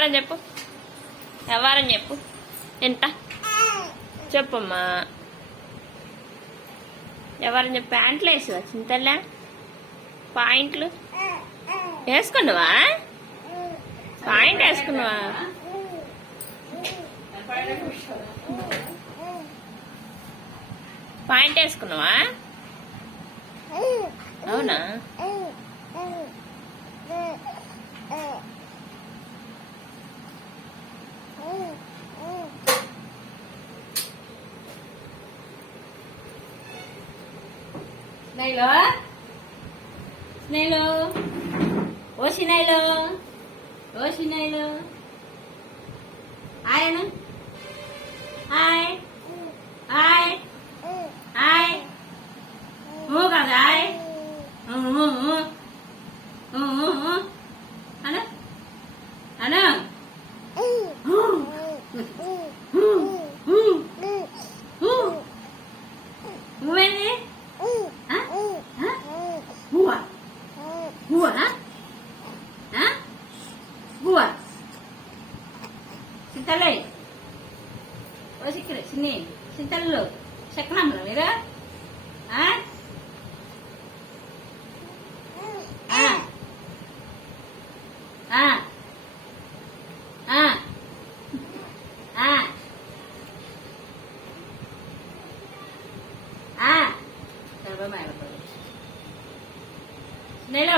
ఎవరని చెప్పు, ఎవరని చెప్పు. ఎంత చెప్పమ్మా, ఎవరని చెప్పి. ప్యాంట్లు వేసువా చింతల్లా, పాయింట్లు వేసుకున్నావా, పాయింట్ వేసుకున్నావా. పాయింట్ వేసుకున్నావా, అవునా. స్నేహిలో, స్నేహిలో, ఓ సినాయిలో, ఓ సినాయిలో, ఆయన హాయ్ హాయ్ హాయ్ కదా హాయ్ అను అను నువ్వేంది బువ్వా బువ్వా బువ్వా చింతలే ఓ సిక్కలే చిన్ని చింతలు చక్కనమ్మలు మీరు నెల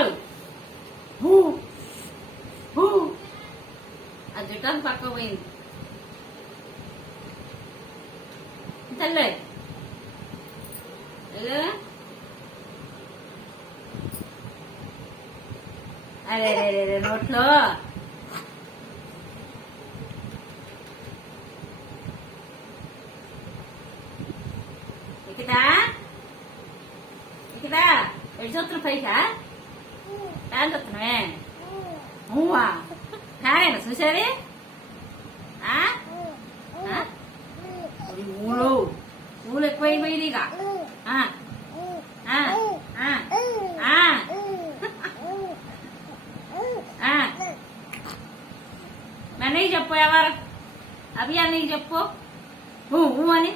అది జుట్టాను పక్క పోయింది తల్లే అరే రే నోట్లో ఇకదా ఇకదా ఎటు చూస్తున్నా పైకా ఫ్యాన్ చూస్తున్నావే అవ్వా ఫ్యానేనా చూసేది ఊళ్ళు ఊళ్ళు ఎక్కువైపోయింది ఇక అన్నయ్య చెప్పు ఎవరు అభి అన్నయ్య చెప్పు అని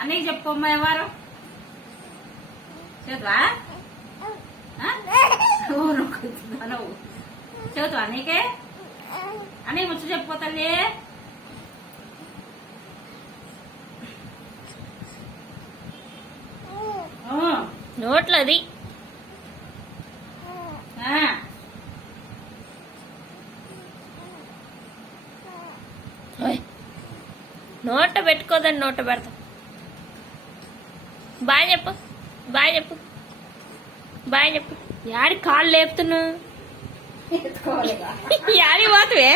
అన్నయ్య చెప్పు అమ్మ ఎవరు చదువా చదువుతావా నీకే అన్నయ్య ముచ్చు చెప్పిపోతుంది నోట్లది నోట పెట్టుకోదని నోట పెడతా. బాయ్ చెప్పు, బాయ్ చెప్పు, బాయ్ చెప్పు. యాడి కాళ్ళు లేపుతున్నా, యాడి పోతువే.